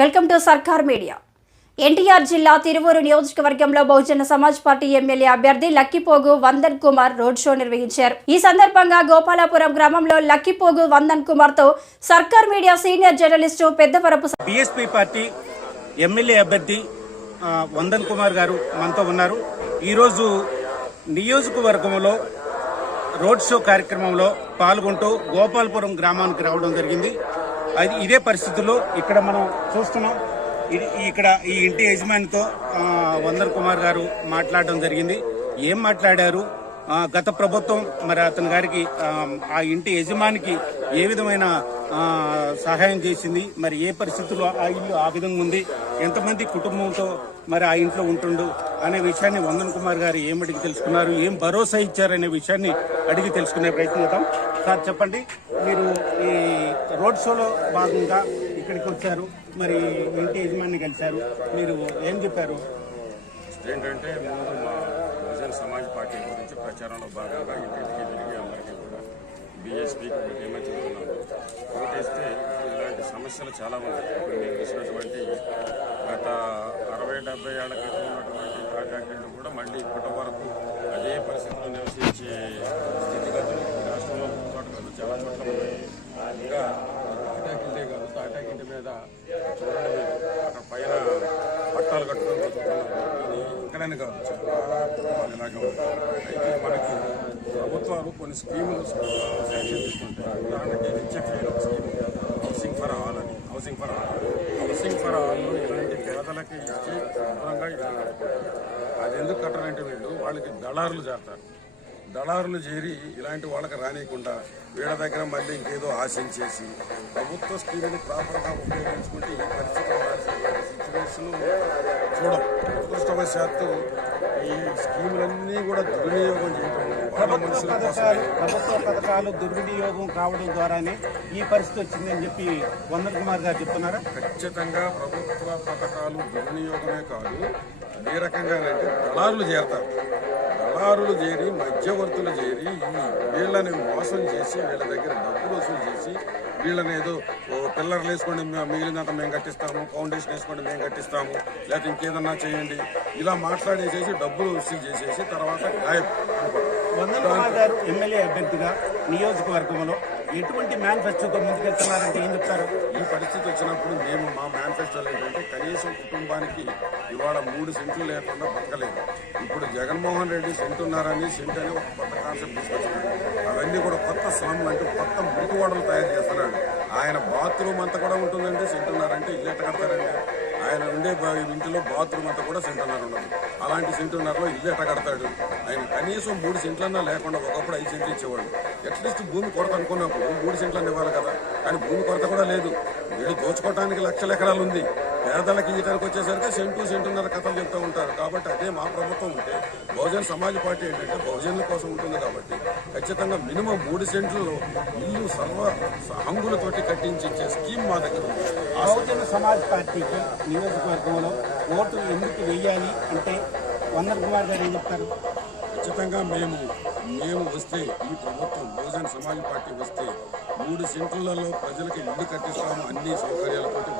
Welcome to సర్కార్ media. NTR జిల్లా తిరువూరు నియోజకవర్గంలో బహుజన సమాజ్ పార్టీ ఎమ్మెల్యే అభ్యర్థి లక్కిపోగు వందన్ కుమార్ రోడ్ షో నిర్వహించారు. ఈ సందర్భంగా గోపాలపురం గ్రామంలో లక్కిపోగు వందన్ కుమార్ తో సర్కార్ media senior journalist Peddavarapu BSP party MLA అభ్యర్థి వందన్ కుమార్ గారు మనతో ఉన్నారు. ఈరోజు నియోజకవర్గంలో రోడ్ షో కార్యక్రమంలో పాల్గొంటూ గోపాలపురం గ్రామానికి రావడం జరిగింది. ఇదే పరిస్థితుల్లో ఇక్కడ మనం చూస్తున్నాం. ఇక్కడ ఈ ఇంటి యజమానితో వందన్ కుమార్ గారు మాట్లాడడం జరిగింది. ఏం మాట్లాడారు, గత ప్రభుత్వం మరి అతని గారికి ఆ ఇంటి యజమానికి ఏ విధమైన సహాయం చేసింది, మరి ఏ పరిస్థితుల్లో ఆ ఇల్లు ఆ విధంగా ఉంది, ఎంతమంది కుటుంబంతో మరి ఆ ఇంట్లో ఉంటుండు అనే విషయాన్ని వందన్ కుమార్ గారు ఏం అడిగి తెలుసుకున్నారు, ఏం భరోసా ఇచ్చారనే విషయాన్ని అడిగి తెలుసుకునే ప్రయత్నం చేద్దాం. సార్ చెప్పండి, మీరు ఈ రోడ్ షోలో భాగంగా ఇక్కడికి వచ్చారు, మరి ఇంటి యజమాని కలిశారు, మీరు ఏం చెప్పారు? ఏంటంటే ముందు మా బహుజన సమాజ్ పార్టీ గురించి ప్రచారంలో భాగంగా ఇంటింటికి తిరిగి అందరికీ కూడా బీఎస్పీకి ఒకటేమని చెప్తున్నాము. ఓటేస్తే ఇలాంటి సమస్యలు చాలా ఉన్నాయి. ఇప్పుడు నేను చూసినటువంటి గత 60-70 ఏళ్ల క్రితం ఉన్నటువంటి కాంట్రాక్టర్లు కూడా మళ్ళీ ఇప్పటి వరకు అదే పరిస్థితుల్లో నివసించే స్థితిగతులు ఈ రాష్ట్రంలో చాలా చోట్ల ఉన్నాయి. ఇంకా తాటాకింటే కాదు, తాటాకింటి మీద చూడండి, అక్కడ పైన పట్టాలు కట్టుకొని బతుకుతున్నారు. ఇది ఇక్కడనే కాదు, చాలా కుటుంబాలు ఇలాగే ఉంటాయి. అయితే మనకి ప్రభుత్వాలు కొన్ని స్కీములు శాంక్షన్ తీసుకుంటాయి. ఉదాహరణకి హెచ్ఎఫ్ఏలో ఒక స్కీమ్ హౌసింగ్ ఫర్ ఆల్ అని. హౌసింగ్ ఫర్ ఆల్ ఇలాంటి పేదలకి ఇచ్చి దూరంగా ఇలా అది ఎందుకు కట్టాలంటే వాళ్ళకి దళారులు చేస్తారు. దళారులు చేరి ఇలాంటి వాళ్ళకి రానియకుండా వీళ్ళ దగ్గర మళ్ళీ ఇంకేదో ఆశించేసి ప్రభుత్వ స్కీములు ప్రాపర్గా ఉపయోగించుకుంటే ఈ పరిస్థితి సిచ్యువేషన్ చూడం. దురదృష్టవశాత్తు ఈ స్కీములన్నీ కూడా దుర్వినియోగం చేయడం, వాళ్ళ మనుషుల కోసం ప్రభుత్వ పథకాలు దుర్వినియోగం కావడం ద్వారానే ఈ పరిస్థితి వచ్చిందని చెప్పి వందన్ కుమార్ గారు చెప్తున్నారా? ఖచ్చితంగా ప్రభుత్వ పథకాలు దుర్వినియోగమే కాదు, ఏ రకంగానంటే దళారులు చేరతారు. దళారులు చేరి, మధ్యవర్తులు చేరి వీళ్ళని మోసం చేసి వీళ్ళ దగ్గర డబ్బులు వసూలు చేసి వీళ్ళని ఏదో పిల్లర్లు వేసుకోండి మిగిలినంత మేము కట్టిస్తాము, ఫౌండేషన్ వేసుకోండి మేము కట్టిస్తాము, లేకపోతే ఇంకేదన్నా చేయండి, ఇలా మాట్లాడేసేసి డబ్బులు వసూలు చేసేసి తర్వాత గాయబ్. వందన్ కుమార్ గారు ఎమ్మెల్యే అభ్యర్థిగా నియోజకవర్గంలో ఎటువంటి మేనిఫెస్టోతో ముందుకెళ్తున్నారంటే ఏం చెప్తారు? ఈ పరిస్థితి వచ్చినప్పుడు మేము మా మేనిఫెస్టోలో ఏంటంటే కనీసం కుటుంబానికి ఇవాళ 3 సెంట్లు లేకుండా బతకలేదు. ఇప్పుడు జగన్మోహన్ రెడ్డి సెంటున్నారని సెంట్ అని ఒక కొత్త కాన్సెప్ట్ తీసుకొచ్చినాడు. అవన్నీ కూడా కొత్త స్లమ్ అంటే కొత్త మురికివాడలు తయారు చేస్తున్నాడు. ఆయన బాత్రూమ్ అంతా కూడా ఉంటుందంటే సెంటున్నారంటే ఇల్లు ఎట్ట కడతారండి? ఆయన ఉండే ఇంటిలో బాత్రూమ్ అంతా కూడా సెంటున్నర ఉన్నది. అలాంటి సెంటున్నరలో ఇల్లు ఎట్ట కడతాడు? ఆయన కనీసం 3 సెంట్లన్నా లేకుండా ఒకప్పుడు 5 సెంట్లు ఇచ్చేవాడు. అట్లీస్ట్ భూమి కొరత అనుకున్నప్పుడు 3 సెంట్లన్నీ ఇవ్వాలి కదా, కానీ భూమి కొరత కూడా లేదు. వీళ్ళు దోచుకోవడానికి లక్షల ఎకరాలు ఉంది. పేదలకు ఇయ్యడానికి వచ్చేసరికి సెంటున్నర కథలు చెప్తూ ఉంటారు. కాబట్టి అదే మా ప్రభుత్వం ఉంటే బహుజన సమాజ్ పార్టీ ఏంటంటే బహుజనుల కోసం ఉంటుంది. కాబట్టి ఖచ్చితంగా మినిమం 3 సెంట్లలో ఇల్లు సర్వ హంగులతోటి కట్టించి ఇచ్చే స్కీమ్ మా దగ్గర ఉంది. బహుజన సమాజ్ పార్టీకి నియోజకవర్గంలో ఓటు ఎందుకు వేయాలి అంటే వందన్ కుమార్ గారు ఏం చెప్తారు? ఖచ్చితంగా మేము వస్తే, ఈ ప్రభుత్వం బహుజన సమాజ్ పార్టీ వస్తే 3 సెంట్లలో ప్రజలకు ఇల్లు కట్టిస్తాము, అన్ని సౌకర్యాలతోటి.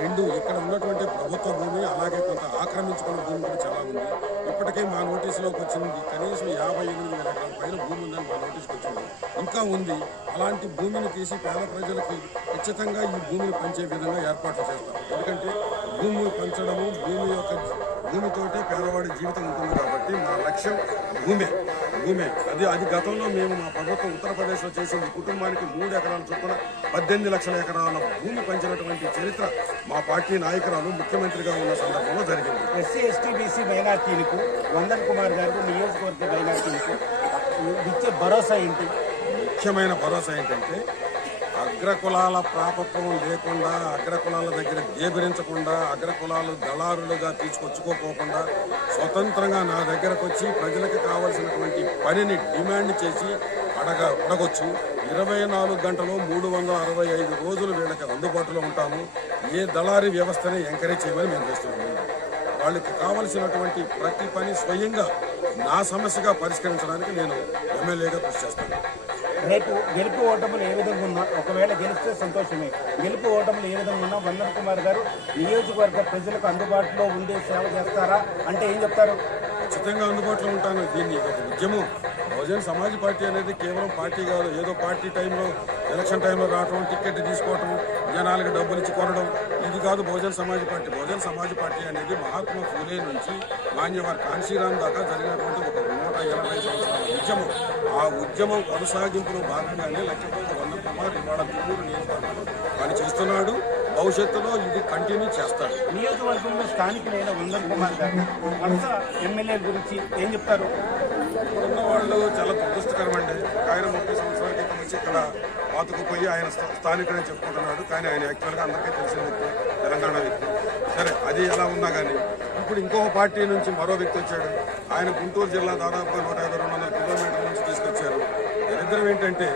2, ఇక్కడ ఉన్నటువంటి ప్రభుత్వ భూమి అలాగే కొంత ఆక్రమించుకున్న భూమి కూడా చాలా ఉంది. ఇప్పటికే మా నోటీసులోకి వచ్చింది కనీసం 58,000 ఎకరాల పైన భూమి ఉందని మా నోటీస్కి వచ్చింది. ఇంకా ఉంది. అలాంటి భూమిని తీసి పేద ప్రజలకు ఖచ్చితంగా ఈ భూమిని పంచే విధంగా ఏర్పాట్లు చేస్తాం. ఎందుకంటే భూమి పంచడము, భూమితోటే పేదవాడి జీవితం ఉంటుంది. కాబట్టి మా లక్ష్యం భూమే. అది గతంలో మేము మా ప్రభుత్వం ఉత్తరప్రదేశ్లో చేసింది. కుటుంబానికి 3 ఎకరాల చొప్పున 18 లక్షల ఎకరాల భూమి పంచినటువంటి చరిత్ర మా పార్టీ నాయకురాలు ముఖ్యమంత్రిగా ఉన్న సందర్భంలో జరిగింది. ఎస్సీ, ఎస్టీ, బీసీ మైనార్టీలకు వందన్ కుమార్ గారు నియోజకవర్గ మైనార్టీలకు ఇచ్చే భరోసా ఏంటి? ముఖ్యమైన భరోసా ఏంటంటే అగ్రకులాల ప్రాపత్వం లేకుండా, అగ్రకులాల దగ్గర దేబిరించకుండా, అగ్రకులాలు దళారులుగా తీసుకొచ్చుకోకుండా స్వతంత్రంగా నా దగ్గరకు వచ్చి ప్రజలకు కావలసినటువంటి పనిని డిమాండ్ చేసి అడగొచ్చు. 24 గంటలు 365 రోజులు వీళ్ళకి అందుబాటులో ఉంటాము. ఏ దళారీ వ్యవస్థని ఎంకరేజ్ చేయమని మేము చేస్తున్నాము. వాళ్ళకి కావలసినటువంటి ప్రతి పని స్వయంగా నా సమస్యగా పరిష్కరించడానికి నేను ఎమ్మెల్యేగా కృషి చేస్తాను. రేపు గెలుపు ఓటములు ఏ విధంగా ఉన్నా, ఒకవేళ గెలిస్తే సంతోషమే, గెలుపు ఓటములు ఏ విధంగా ఉన్నా వందన్ కుమార్ గారు నియోజకవర్గ ప్రజలకు అందుబాటులో ఉండే సేవ చేస్తారా అంటే ఏం చెప్తారు? ఖచ్చితంగా అందుబాటులో ఉంటాను. దీన్ని ఒక ఉద్యమం. బహుజన్ సమాజ్ పార్టీ అనేది కేవలం పార్టీ కాదు, ఏదో పార్టీ టైంలో ఎలక్షన్ టైంలో రావటం, టికెట్ తీసుకోవటం, జనాలకు డబ్బులు ఇచ్చి కొనడం, ఇది కాదు బహుజన్ సమాజ్ పార్టీ. బహుజన్ సమాజ్ పార్టీ అనేది మహాత్మా ఫూలే నుంచి మాన్యవర్ కాన్షీరామ్ దాకా జరిగినటువంటి ఒక 180 సంవత్సరాల ఉద్యమం. ఆ ఉద్యమం కొనసాగింపులో భాగంగానే లక్ష్యపోయి వందన్ కుమార్ ఇవాళ తిరువూరు నియోజకవర్గంలో పని చేస్తున్నాడు. భవిష్యత్తులో ఇది కంటిన్యూ చేస్తాడు. నియోజకవర్గంలో స్థానికులైన వందన్ కుమార్ గారు వరుస ఎమ్మెల్యే గురించి ఏం చెప్తారు? ఇప్పుడున్న వాళ్ళు చాలా దురదృష్టకరం అండి. ఆయన 30 సంవత్సరాల క్రితం వచ్చి ఇక్కడ పాతుకుపోయి ఆయన స్థానికుడని చెప్పుకుంటున్నాడు. కానీ ఆయన యాక్చువల్గా అందరికీ తెలిసిన వ్యక్తి, తెలంగాణ వ్యక్తి. సరే, అది ఎలా ఉన్నా కానీ ఇప్పుడు ఇంకొక పార్టీ నుంచి మరో వ్యక్తి వచ్చాడు. ఆయన గుంటూరు జిల్లా దాదాపుగా 150-200 కిలోమీటర్ల నుంచి తీసుకొచ్చారు. దరిద్రం ఏంటంటే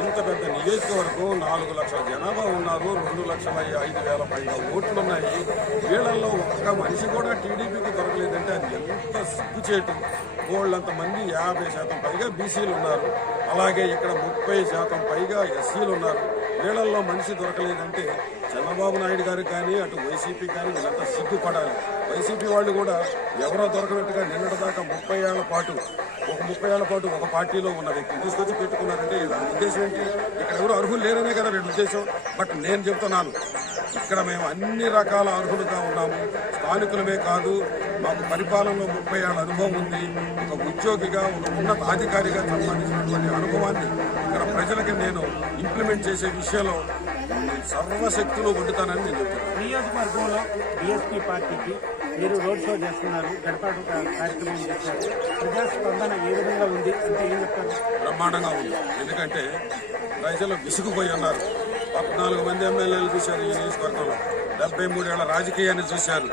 ఇంత పెద్ద నియోజకవర్గం, 4 లక్షల జనాభా ఉన్నారు, 2,05,000 పైగా ఓట్లు ఉన్నాయి. వీళ్ళల్లో ఒక్క మనిషి కూడా టీడీపీకి దొరకలేదంటే అది ఎంత సిగ్గుచేటు. వాళ్ళంత మంది 50% పైగా బీసీలు ఉన్నారు. అలాగే ఇక్కడ 30% పైగా ఎస్సీలు ఉన్నారు. వీళ్ళల్లో మనిషి దొరకలేదంటే చంద్రబాబు నాయుడు గారు కానీ అటు వైసీపీ కానీ వీళ్ళంతా సిగ్గుపడాలి. వైసీపీ వాళ్ళు కూడా ఎవరో దొరకనట్టుగా నిన్నటిదాకా 30 ఏళ్ల పాటు ఒక పార్టీలో ఉన్న వ్యక్తిని తీసుకొచ్చి పెట్టుకున్నారంటే దాని ఉద్దేశం ఏంటి? ఇక్కడ ఎవరు అర్హులు లేరనే కదా వీళ్ళ ఉద్దేశం. బట్ నేను చెప్తున్నాను, ఇక్కడ మేము అన్ని రకాల అర్హులుగా ఉన్నాము. స్థానికులమే కాదు, మాకు పరిపాలనలో 30 ఏళ్ల అనుభవం ఉంది. ఒక ఉద్యోగిగా, ఒక ఉన్నత అధికారిగా సంపాదించినటువంటి అనుభవాన్ని ఇక్కడ ప్రజలకి నేను ఇంప్లిమెంట్ చేసే విషయంలో సర్వశక్తులు వడ్డుతానని నేను చెప్తున్నాను. నియోజకవర్గంలో బీఎస్పీ పార్టీకి మీరు రోడ్ షో చేస్తున్నారు, గడపాటు కార్యక్రమం చేస్తారు. ప్రజాస్పందన ఏ విధంగా ఉంది అంటే ఏం చెప్తారు? బ్రహ్మాండంగా ఉంది. ఎందుకంటే ప్రజలు విసుగుపోయి ఉన్నారు. 14 మంది ఎమ్మెల్యేలు చూశారు ఈ నియోజకవర్గంలో, 73 ఏళ్ల రాజకీయాన్ని చూశారు.